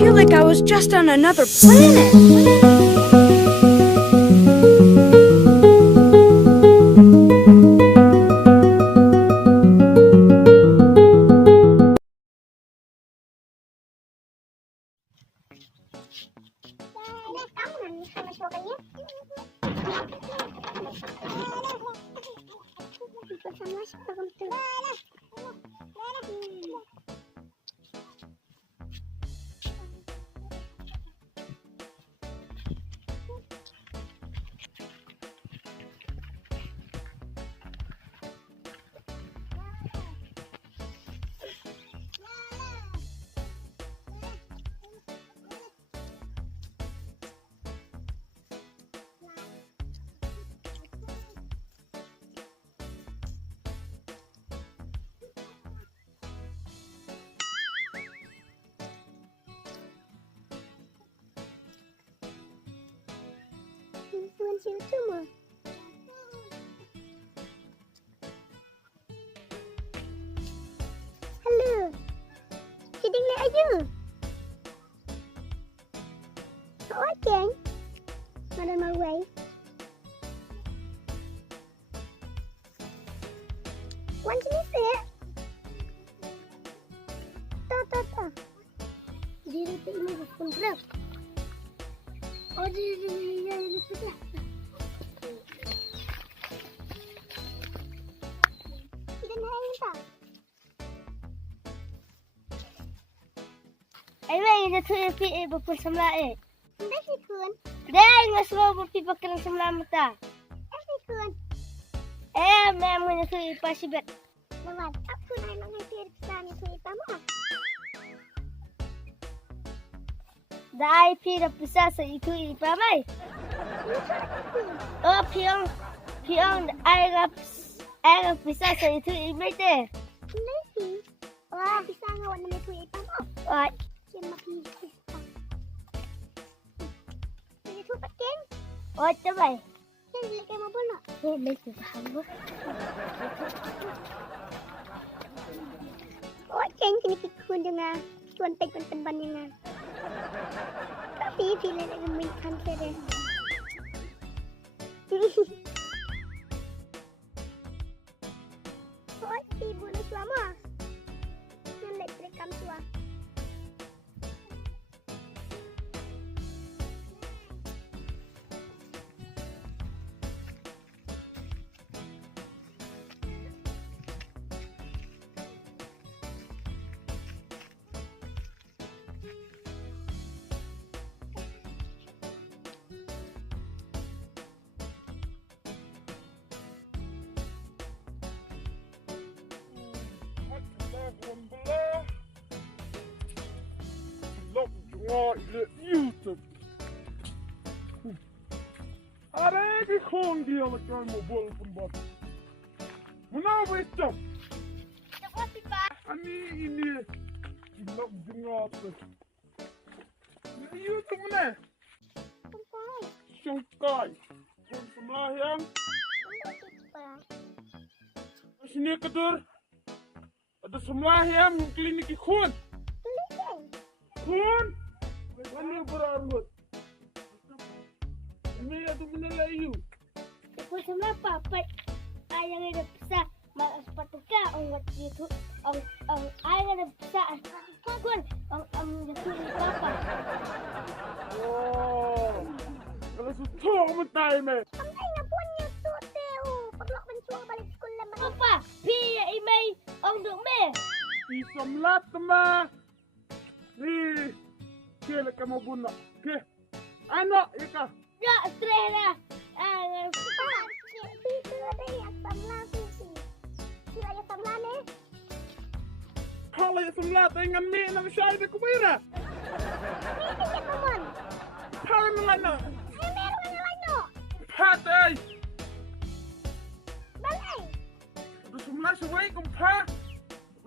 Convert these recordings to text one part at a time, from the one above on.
feel like I was just on another planet. Vươn xíu chứ mà. Hello. Kidding le aja. Okay. Not on my way. Want to miss it? Ta. Dia tak ini pun berap. Oh dia berap. Ai mai na thuê pi e bapun samla e. Dai si kun. Dai ngaslo pi bakran samla mata. Dai si kun. Mem na thuê pa sibet. Naman, aku na nang ngitir sa ni thuê pa mo. Dai pi na pisa sa itu pa mai. Oh piong ai ga pisa sa itu mai te. Nai. Wah, pisa ngawan na thuê pa mo. Oi. Ini tu pakai. Oh, coba. Saya beli kamu pun nak. Beli tu faham. Oh, kini kikun dengan tuan pen dengan. Tapi pilih lagi main saya. Oh, ibu nak selama. Yang elektrik kamu tua. YouTube. Ada que com dia ela quer meu bolo com bota. Menapa itu? Cepat sih Pak. Ini tidak dengar tu. YouTube mana? Sungkai. Sebelah yang. Sini ketur. Ada sebelah yang klinik ikut. Kun. Mana berarut? Ini ada mana layu? Kau sama apa? Ayang ada besar. Mak sepatu kah? Orang itu. Ayang ada besar. Kun. Jatuh ini apa? Oh. Kalau susah mentai me. Ang na punya tu teo. Perlu mencuang balik sekolah mana? Apa? Pia imay ang dumi. Isamlat ma. Ni. Kaya ka mo buna. Ke. Ano ika? Ya, stress na. Itu ada yang samla sih. Sila yang samla ni. Kalau isamlat ay ngami nang siya ay kumira. Ini siya naman. Paano naman na? Ay meron na ano? Patay. Balay. Du sumla siya way kung pa.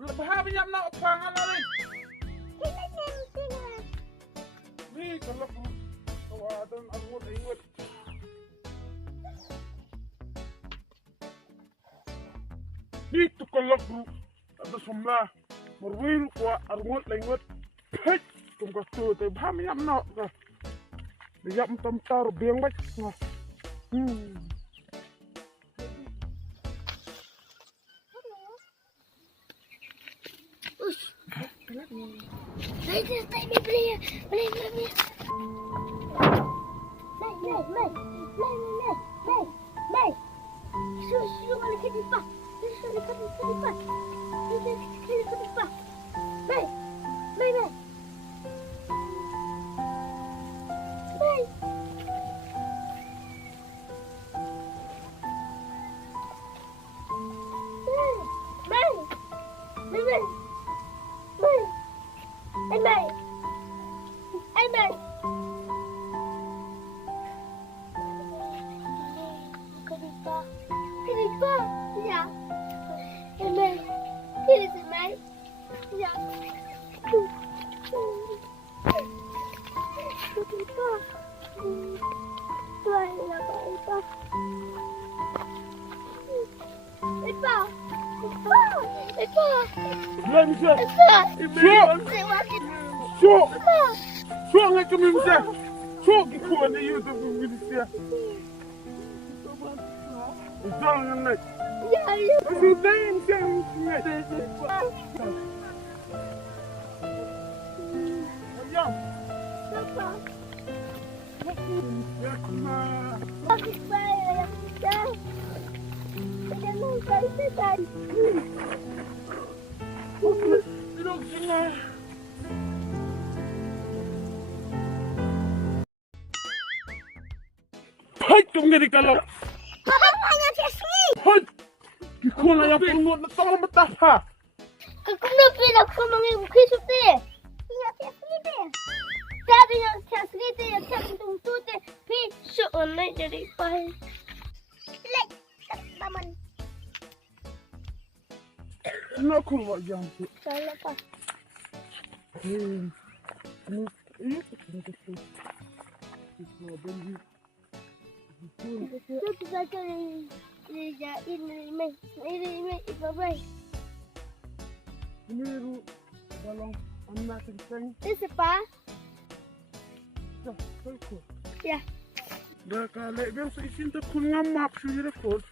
Labahabi niya na upangan na rin. Sila. Ni kalau kawadan angot ingot. Dito kalau ada sumla. Marwil ko angot ingot. Pek tung ka tu te bham yam no ka. Yam tam tar biang ba. Đây, tay mày blia. Blia. Mày. Susu mana ke di pa? Susu dekat di pa. Dekat di pa. Mày. Anh mày. Kenapa? Ya. Emang. Kenapa mày? Ya. Kenapa? Tuan nak apa? Apa? Lai misa. Syok ngai kami misa. Syok ki ko ni yu tu misa. Jangan nai. Ya. Sudah jangan nai. Ya. Apa? Ya kuma. Bagus baik. Ya. Jangan kau Duduk sini. Hai tunggu di kalau. Hanya sini. Hai. Kau nak yang perlu nak tahu betah ha. Aku nak pilih aku mengibu suti. Iya sini deh. Tadi yang sini deh yang tunggu tu deh. Pisu online jadi pai. Lek, taman. Nak kau buat jam tu. Salah pa. Ini betul. Itu benji. Itu saja ini babai. Ini ru dalam anak kencing. Itu pa? Dah, kau. Ya. Dah kalau biasa isin tu kau ngamap sih rekod.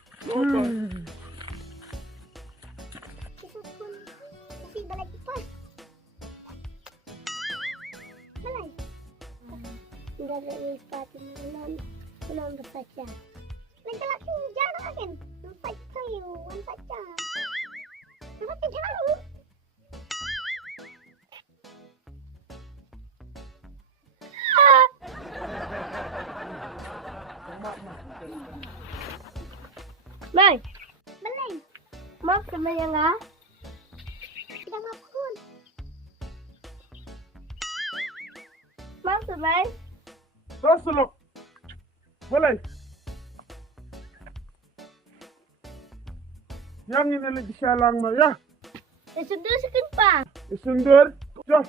Itu pun masih balai kipas. Balai. Tidak ada sepatu menang bersaja. Laki-laki jarang kan? Nampak kayu, nampak jam. Nampak jarang. Mai. Balai. Mak sama yang ah? Tidak makan. Mak sama. Terselok. Boleh. Yang ini lagi sialang mah ya. Sudah sekian pa. Isundur. Jom.